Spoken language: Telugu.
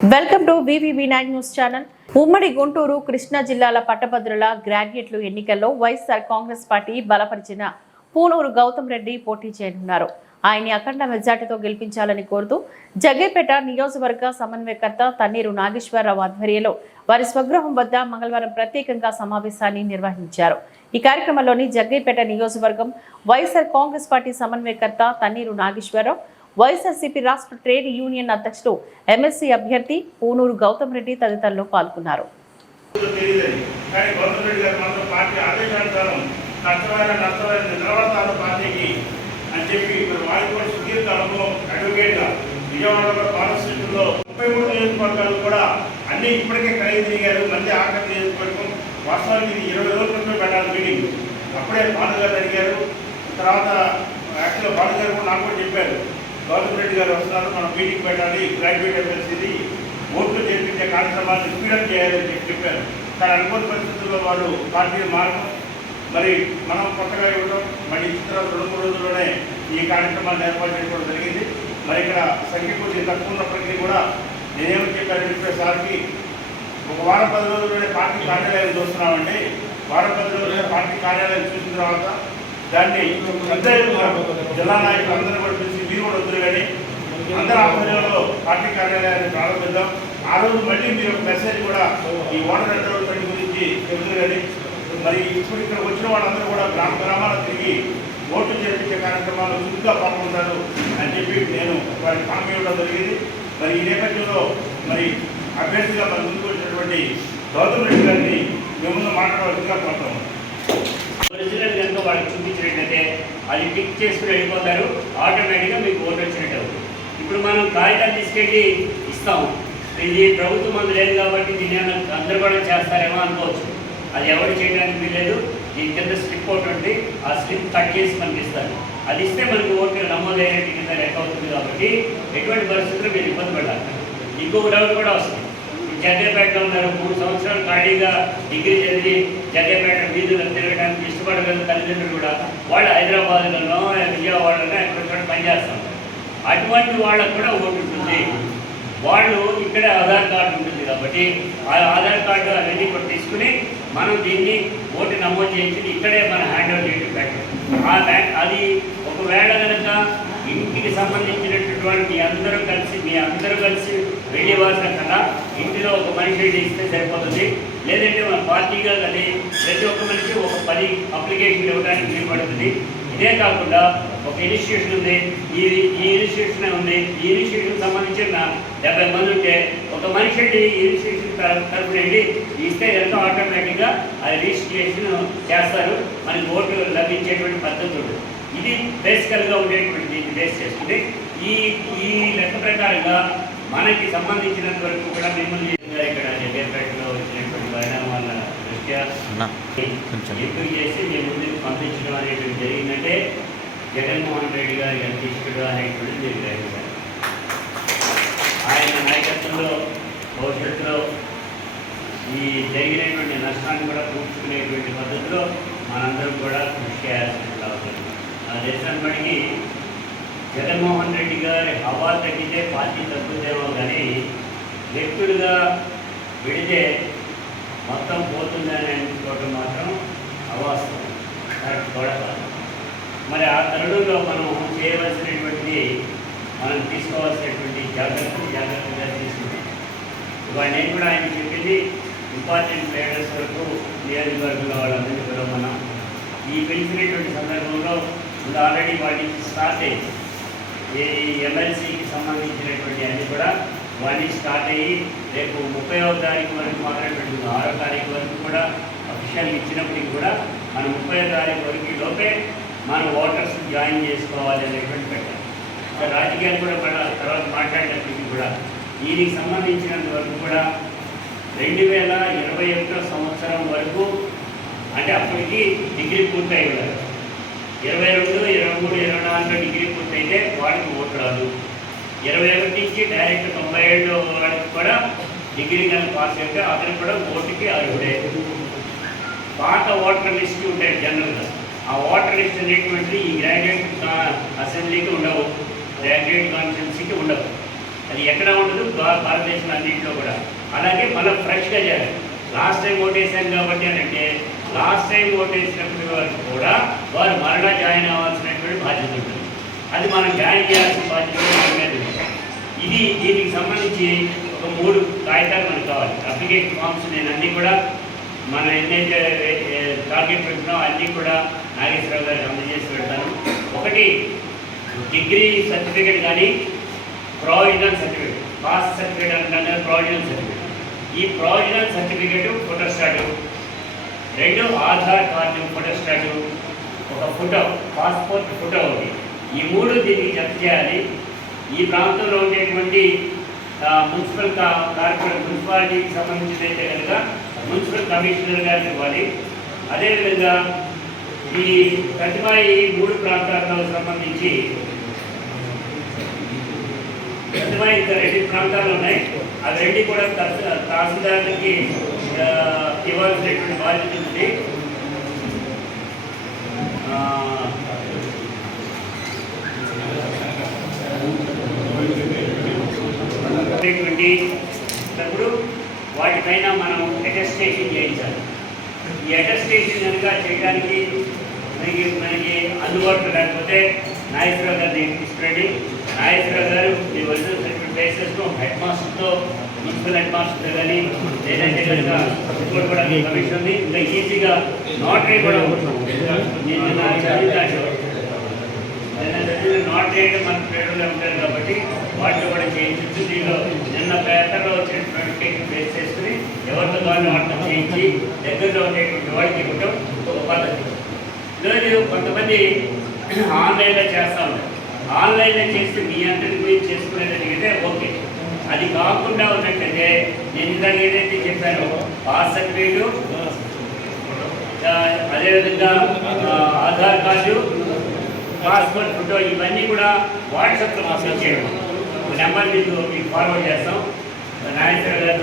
Welcome to VVV9 news channel. ఉమ్మడి గుంటూరు కృష్ణా జిల్లాల పట్టభద్రుల గ్రాడ్యుయేట్లు ఎన్నికల్లో వైఎస్ఆర్ కాంగ్రెస్ పార్టీ బలపరిచిన పూనూరు గౌతమ్ రెడ్డి పోటీ చేయనున్నారు. ఆయన్ని అఖండ మెజార్టీతో గెలిపించాలని కోరుతూ జగ్గైపేట నియోజకవర్గ సమన్వయకర్త తన్నీరు నాగేశ్వరరావు ఆధ్వర్యంలో వారి స్వగృహం వద్ద మంగళవారం ప్రత్యేకంగా సమావేశాన్ని నిర్వహించారు. ఈ కార్యక్రమంలోని జగ్గైపేట నియోజకవర్గం వైఎస్ఆర్ కాంగ్రెస్ పార్టీ సమన్వయకర్త తన్నీరు నాగేశ్వరరావు, వైఎస్ఆర్సీపీ రాష్ట్ర ట్రేడ్ యూనియన్ అధ్యక్షుడు ఎమ్మెల్సీ అభ్యర్థి పూనూరు గౌతమ్ రెడ్డి తదితరులు పాల్గొన్నారు. వాస్తవానికి 20 రోజుల క్రితం పెట్టాలి మీటింగ్. అప్పుడే భానుగారు అడిగారు. తర్వాత యాక్చువల్గా భానుగారు కూడా నాకు కూడా చెప్పారు, గౌతమ్ రెడ్డి గారు వస్తున్నారు, మనం మీటింగ్ పెట్టాలి, గ్రాడ్యుయేట్ ఎమ్మెల్సీది ఓట్లు చేర్పించే కార్యక్రమాన్ని స్పీడప్ చేయాలని చెప్పారు. కానీ అనుకోని పరిస్థితుల్లో వాళ్ళు పార్టీలు మారడం, మరి మనం కొత్తగా ఇవ్వడం, మళ్ళీ ఇతర 2-3 రోజుల్లోనే ఈ కార్యక్రమాన్ని ఏర్పాటు చేసుకోవడం జరిగింది. మరి ఇక్కడ సంఖ్య కొద్దిగా తక్కువ ఉన్నప్పటికీ కూడా నేనేమని చెప్పాను చెప్పే సార్కి, ఒక వారం 10 రోజుల్లోనే పార్టీ కార్యాలయం చూస్తున్నామండి. వారం 10 రోజుల్లోనే పార్టీ కార్యాలయం చూసిన తర్వాత దాన్ని జిల్లా నాయకులు అందరూ కూడా పిలిచి మీరు కూడా వద్దురు కానీ అందరి ఆధ్వర్యంలో పార్టీ కార్యాలయాన్ని ప్రారంభిద్దాం. ఆ రోజు మళ్ళీ మీరు ఒక మెసేజ్ కూడా ఈ ఓటర్ ఎన్రోల్మెంట్ గురించి చెబుతురు కానీ, మరి ఇప్పుడు ఇక్కడ వచ్చిన వాళ్ళందరూ కూడా గ్రామాలకు తిరిగి ఓట్లు చేర్పించే కార్యక్రమాలు చురుగ్గా పాల్గొంటారు అని చెప్పి నేను వారికి హామీ ఇవ్వడం జరిగింది. మరి ఈ నేపథ్యంలో మరి అభ్యర్థిగా మన ముందుకు వచ్చినటువంటి గౌతమ్ రెడ్డి గారిని మేము ముందు మాట్లాడవలసిందిగా కోరుతాము. ఒరిజినల్ కనుక వాళ్ళకి చూపించినట్టయితే అది టిక్ చేసుకుని వెళ్ళిపోతారు, ఆటోమేటిక్గా మీకు ఓటు వచ్చినట్టు. ఇప్పుడు మనం కాగితాలు తీసుకెళ్ళి ఇస్తాము, ఇది ప్రభుత్వం మంది లేదు కాబట్టి దీన్ని అందరూ కూడా చేస్తారేమో అనుకోవచ్చు. అది ఎవరు చేయడానికి వీలేదు. దీని కింద స్లిప్ ఒకటి ఉంటే ఆ స్లిప్ కట్ చేసి మనకి ఇస్తారు. అది ఇస్తే మనకి ఓటు నమోదైనట్టు కింద లెక్క అవుతుంది. కాబట్టి ఎటువంటి పరిస్థితుల్లో మీరు ఇబ్బంది పడాలి. ఇంకొక డౌట్ కూడా వస్తుంది. జగ్గైపేటలో ఉన్నారు, 3 సంవత్సరాలు ఖాళీగా డిగ్రీ చదివి జగ్గైపేట వీధులను తిరగడానికి ఇష్టపడగల తల్లిదండ్రులు కూడా వాళ్ళు హైదరాబాద్లోనో విజయవాడలోనో ఎక్కడ పనిచేస్తాం. అటువంటి వాళ్ళకు కూడా ఓటు ఉంటుంది. వాళ్ళు ఇక్కడే ఆధార్ కార్డు ఉంటుంది కాబట్టి ఆ ఆధార్ కార్డు అవన్నీ కూడా తీసుకుని మనం దీన్ని ఓటు నమోదు చేసి ఇక్కడే మనం హ్యాండ్ ఓవర్ చేయడం పెట్టాం. అది ఒకవేళ కనుక ఇంటికి సంబంధించినటువంటి మీ అందరూ కలిసి వెళ్ళేవాల్సిన కన్నా ఇంటిలో ఒక మనిషి ఇస్తే సరిపోతుంది. లేదంటే మన పార్టీగా అది ప్రతి ఒక్క మనిషి ఒక 10 అప్లికేషన్లు ఇవ్వడానికి వీలుపడుతుంది. ఇదే కాకుండా ఒక ఇన్స్టిట్యూషన్ ఉంది, ఈ ఇన్స్టిట్యూషన్ ఉంది. ఈ ఇన్స్టిట్యూషన్ సంబంధించిన 70 మంది ఉంటే ఒక మనిషి ఈ ఇన్స్టిట్యూషన్ తరఫున వెళ్ళి ఇస్తే ఎంతో ఆటోమేటిక్గా అది రిజిస్ట్రేషన్ చేస్తారు, మనకి ఓటు లభించేటువంటి పద్ధతి ఉంటుంది. ఇది బేసికల్గా ఉండేటువంటి దీన్ని బేస్ చేసుకుంటే ఈ లెక్క ప్రకారంగా మనకి సంబంధించినంత వరకు కూడా మిమ్మల్ని ఇక్కడ జగ్గైపేటలో వచ్చినటువంటి పరిణామాల దృష్ట్యా ఎంపిక చేసి మేము ముందుకు పంపించడం అనేటువంటి జరిగిందంటే జగన్మోహన్ రెడ్డి గారి అధ్యక్షుడు అనేటువంటి జరిగారు. ఆయన నాయకత్వంలో భవిష్యత్తులో ఈ జరిగినటువంటి నష్టాన్ని కూడా పూడ్చుకునేటువంటి పద్ధతిలో మనందరం కూడా కృషి చేయాల్సినట్టు అవుతుంది. నా దేశాన్ని బట్టి జగన్మోహన్ రెడ్డి గారి హవా తగ్గితే పార్టీ తగ్గుతేమో కానీ వ్యక్తులుగా విడితే మొత్తం పోతుందని అనుకోవటం మాత్రం అవాస్తవం, కరెక్ట్ కూడా కాదు. మరి ఆ తరుణంలో మనం చేయవలసినటువంటి మనం తీసుకోవాల్సినటువంటి జాగ్రత్తగా తీసుకుంటాం. ఇవాళ నేను కూడా ఆయన చెప్పింది ఇంపార్టెంట్ లీడర్స్ వరకు నియోజకవర్గంలో వాళ్ళందరినీ కూడా మనం ఈ పిలిచినటువంటి సందర్భంలో ఆల్రెడీ వాటి స్టార్ట్ అయ్యింది. ఈ ఎమ్మెల్సీకి సంబంధించినటువంటి అన్నీ కూడా వాటి స్టార్ట్ అయ్యి రేపు 30వ తారీఖు వరకు మాత్రమే పెడుతుంది. 6వ తారీఖు వరకు కూడా అఫీషియల్గా ఇచ్చినప్పటికీ కూడా మనం 30వ తారీఖు వరకు లోపే మన ఓటర్స్ జాయిన్ చేసుకోవాలి అనేటువంటి పెట్టాలి. రాజకీయాలు కూడా తర్వాత మాట్లాడినప్పటికీ కూడా దీనికి సంబంధించినంత వరకు కూడా 2021 సంవత్సరం వరకు అంటే అప్పటికి డిగ్రీ పూర్తయి ఉన్నారు. 22, 23, 24 డిగ్రీ పూర్తయితే వాడికి ఓటు రాదు. 21 నుంచి డైరెక్ట్ 90 ఏళ్ళు వాడికి కూడా డిగ్రీ కానీ పాస్ అయితే అతనికి కూడా ఓటుకి అర్హుడే. పాత ఓటర్ లిస్ట్ ఉంటాయి జనరల్గా. ఆ ఓటర్ లిస్ట్ అనేటువంటిది ఈ గ్రాడ్యుయేట్ అసెంబ్లీకి ఉండవు, గ్రాడ్యుయేట్ కాన్స్టిట్యున్సీకి ఉండవు. అది ఎక్కడ ఉండదు భారతదేశంలో అన్నింటిలో కూడా. అలాగే మనం ఫ్రెష్గా చేయాలి. లాస్ట్ టైం ఓటేసాం కాబట్టి అని అంటే లాస్ట్ టైం ఓటేసినప్పుడు వరకు కూడా వారు మరలా జాయిన్ అవ్వాల్సినటువంటి బాధ్యత ఉంటుంది. అది మనం జాయిన్ చేయాల్సిన బాధ్యత మన మీద ఉంది. దీనికి సంబంధించి ఒక 3 కాగితాలు మనకు కావాలి. అప్లికేషన్ ఫామ్స్ నేను అన్నీ కూడా మనం ఎన్నైతే టార్గెట్ పెడుతున్నామో అన్నీ కూడా నాగేశ్వరరావు గారికి అందజేసి పెడతాను. ఒకటి డిగ్రీ సర్టిఫికేట్ కానీ ప్రావిజనల్ సర్టిఫికేట్, పాస్ సర్టిఫికేట్ అంటున్నాను, ప్రావిజనల్ సర్టిఫికేట్. ఈ ప్రావిజనల్ సర్టిఫికేట్ ఫోటోస్టాటు, 2 ఆధార్ కార్డు ఫోటోస్టాటు, ఒక ఫోటో పాస్పోర్ట్ ఫోటో ఒకటి. ఈ 3 దీనికి జత చేయాలి. ఈ ప్రాంతంలో ఉండేటువంటి మున్సిపల్ మున్సిపాలిటీకి సంబంధించినైతే కనుక మున్సిపల్ కమిషనర్ గారికి ఇవ్వాలి. అదేవిధంగా ఈ ప్రతిమాయి 3 ప్రాంతాలకు సంబంధించి ప్రతిమాయి ఇంకా 2 ప్రాంతాలు ఉన్నాయి. అవి 2 కూడా తహసీల్దార్కి ఇవ్వాల్సినటువంటి బాధ్యత ఉంది. అప్పుడు వాటిపైన మనం అటెస్టేషన్ చేయించాలి. ఈ అటెస్టేషన్ కనుక చేయడానికి మనకి అందుబాటులో లేకపోతే నాగేశ్వరరావు గారిని తీసుకురండి. నాగేశ్వరరావు గారు మీ ఒరిజినల్ సర్టిఫికేట్ బేసిస్లో హెడ్ మాస్టర్తో, మున్సిపల్ హెడ్ మాస్టర్తో కానీ లేదంటే కనుక రిపోర్ట్ కూడా కమిషన్ ఉంది. ఇంకా ఈజీగా నోటరీ కూడా నేను నోటరీ అంటే మన పేరులో ఉంటారు కాబట్టి వాటిలో కూడా చేయించచ్చు. దీనిలో నిన్న పేపర్లో వచ్చినటువంటి బేస్ చేసుకుని ఎవరితో కానీ వాటిని చేయించి దగ్గరలో ఉండేటువంటి వాడికి ఇవ్వటం ఒక పద్ధతి. ఈరోజు కొంతమంది ఆన్లైన్లో చేస్తూ ఉంటారు. ఆన్లైన్లో చేసి మీ అందరి గురించి చేసుకునేదానికైతే ఓకే. అది కాకుండా ఉన్నట్టయితే నేను ఇందాక ఏదైతే చెప్పానో పాస్ సర్టిఫికేటు, అదేవిధంగా ఆధార్ కార్డు, పాస్పోర్ట్ ఫోటో ఇవన్నీ కూడా వాట్సాప్లో పంపించేయడం. నెంబర్ మీకు ఫార్వర్డ్ చేస్తాం. నాగేశ్వర గారు